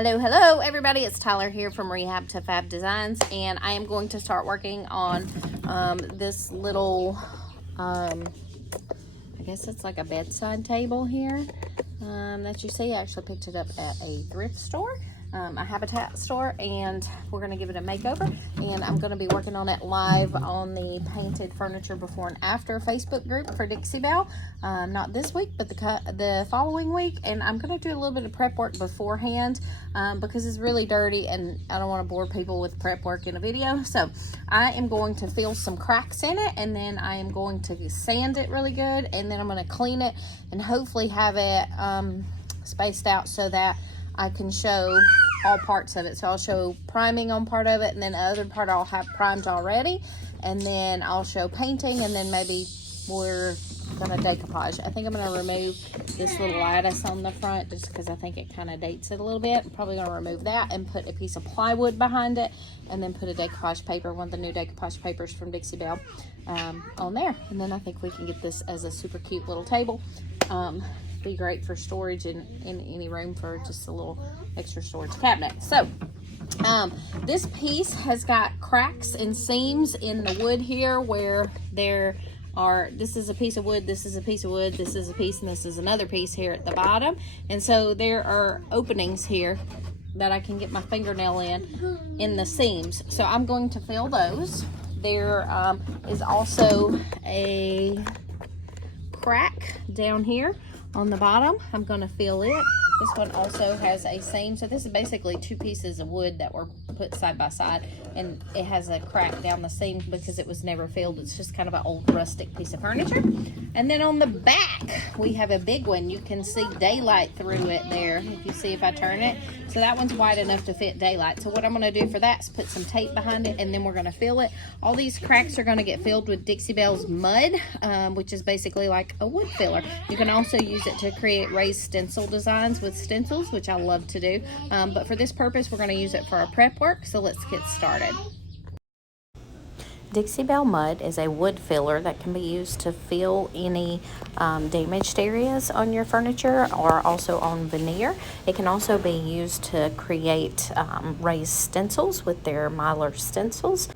Hello everybody, it's Tyler here from Rehab to Fab Designs, and I am going to start working on this little I guess it's like a bedside table here that you see. I actually picked it up at a thrift store, a Habitat store, and we're going to give it a makeover, and I'm going to be working on it live on the Painted Furniture Before and After Facebook group for Dixie Belle. Not this week, but the following week, and I'm going to do a little bit of prep work beforehand because it's really dirty and I don't want to bore people with prep work in a video. So I am going to fill some cracks in it, and then I am going to sand it really good, and then I'm going to clean it and hopefully have it spaced out so that I can show all parts of it. So I'll show priming on part of it, and then the other part I'll have primed already, and then I'll show painting, and then maybe we're gonna decoupage. I think I'm gonna remove this little lattice on the front just because I think it kind of dates it a little bit. I'm probably gonna remove that and put a piece of plywood behind it, and then put a decoupage paper, one of the new decoupage papers from Dixie Belle, on there. And then I think we can get this as a super cute little table. Be great for storage in any room for just a little extra storage cabinet. So this piece has got cracks and seams in the wood here where there are, this is a piece of wood, this is a piece of wood, this is a piece, and this is another piece here at the bottom. And so there are openings here that I can get my fingernail in the seams. So I'm going to fill those. There is also a crack down here on the bottom. I'm going to fill it. This one also has a seam. So this is basically two pieces of wood that were put side by side, and it has a crack down the seam because it was never filled. It's just kind of an old rustic piece of furniture. And then on the back we have a big one. You can see daylight through it there if you see if I turn it. So that one's wide enough to fit daylight. So what I'm going to do for that is put some tape behind it, and then we're going to fill it. All these cracks are going to get filled with Dixie Belle's mud, which is basically like a wood filler. You can also use it to create raised stencil designs with stencils, which I love to do. But for this purpose, we're going to use it for our prep work. So let's get started. Dixie Belle mud is a wood filler that can be used to fill any damaged areas on your furniture or also on veneer. It can also be used to create raised stencils with their Mylar stencils.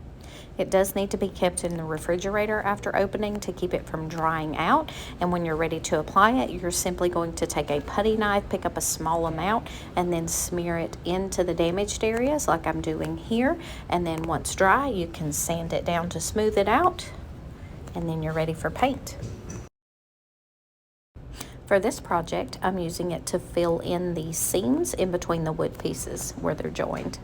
It does need to be kept in the refrigerator after opening to keep it from drying out. And when you're ready to apply it, you're simply going to take a putty knife, pick up a small amount, and then smear it into the damaged areas like I'm doing here. And then once dry, you can sand it down to smooth it out, and then you're ready for paint. For this project, I'm using it to fill in the seams in between the wood pieces where they're joined.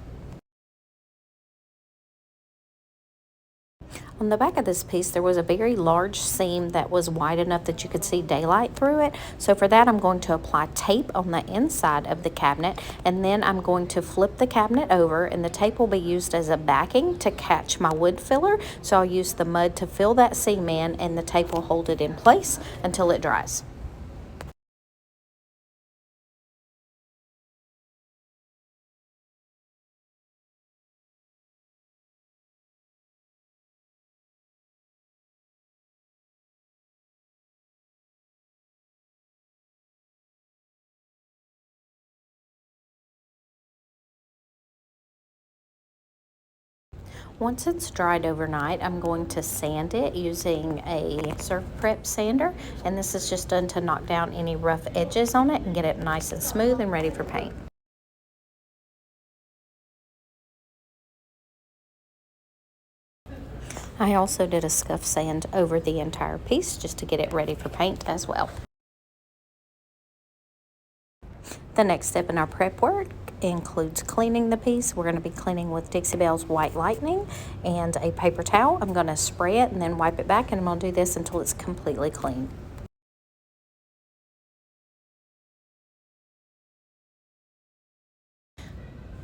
On the back of this piece, there was a very large seam that was wide enough that you could see daylight through it. So for that, I'm going to apply tape on the inside of the cabinet, and then I'm going to flip the cabinet over, and the tape will be used as a backing to catch my wood filler. So I'll use the mud to fill that seam in, and the tape will hold it in place until it dries. Once it's dried overnight, I'm going to sand it using a Surf Prep sander, and this is just done to knock down any rough edges on it and get it nice and smooth and ready for paint. I also did a scuff sand over the entire piece just to get it ready for paint as well. The next step in our prep work includes cleaning the piece. We're going to be cleaning with Dixie Belle's White Lightning and a paper towel. I'm going to spray it and then wipe it back, and I'm going to do this until it's completely clean.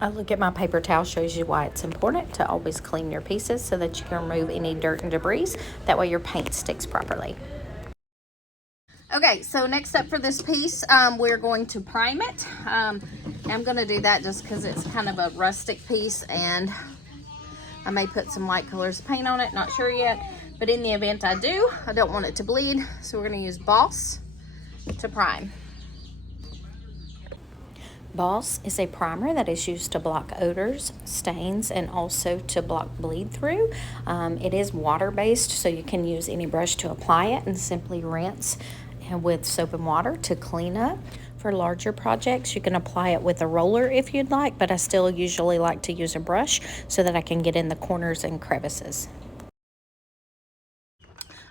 A look at my paper towel shows you why it's important to always clean your pieces so that you can remove any dirt and debris. That way your paint sticks properly. Okay, so next up for this piece, we're going to prime it. I'm going to do that just because it's kind of a rustic piece, and I may put some light colors of paint on it, not sure yet. But in the event I do, I don't want it to bleed, so we're going to use Boss to prime. Boss is a primer that is used to block odors, stains, and also to block bleed through. It is water-based, so you can use any brush to apply it and simply rinse with soap and water to clean up. For larger projects, you can apply it with a roller if you'd like, but I still usually like to use a brush so that I can get in the corners and crevices.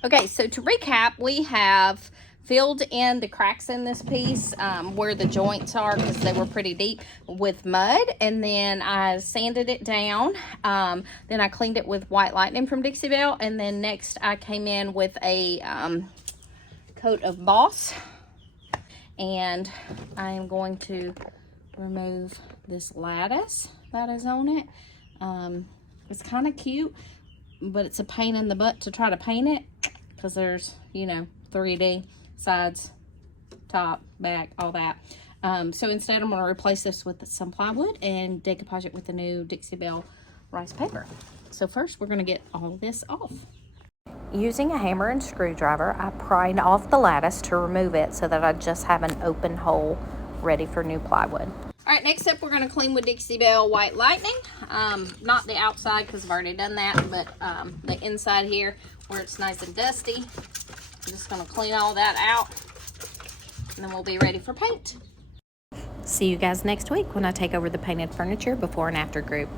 Okay, so to recap, we have filled in the cracks in this piece where the joints are, because they were pretty deep, with mud, and then I sanded it down. Then I cleaned it with White Lightning from Dixie Belle, and then next I came in with a coat of Boss, and I am going to remove this lattice that is on it. It's kind of cute, but it's a pain in the butt to try to paint it because there's, you know, 3D sides, top, back, all that. So instead I'm going to replace this with some plywood and decoupage it with the new Dixie Belle rice paper. So first we're going to get all of this off. Using a hammer and screwdriver, I pried off the lattice to remove it so that I just have an open hole ready for new plywood. All right, next up we're going to clean with Dixie Belle White Lightning. Not the outside because I've already done that, but the inside here where it's nice and dusty. I'm just going to clean all that out, and then we'll be ready for paint. See you guys next week when I take over the painted furniture before and after group.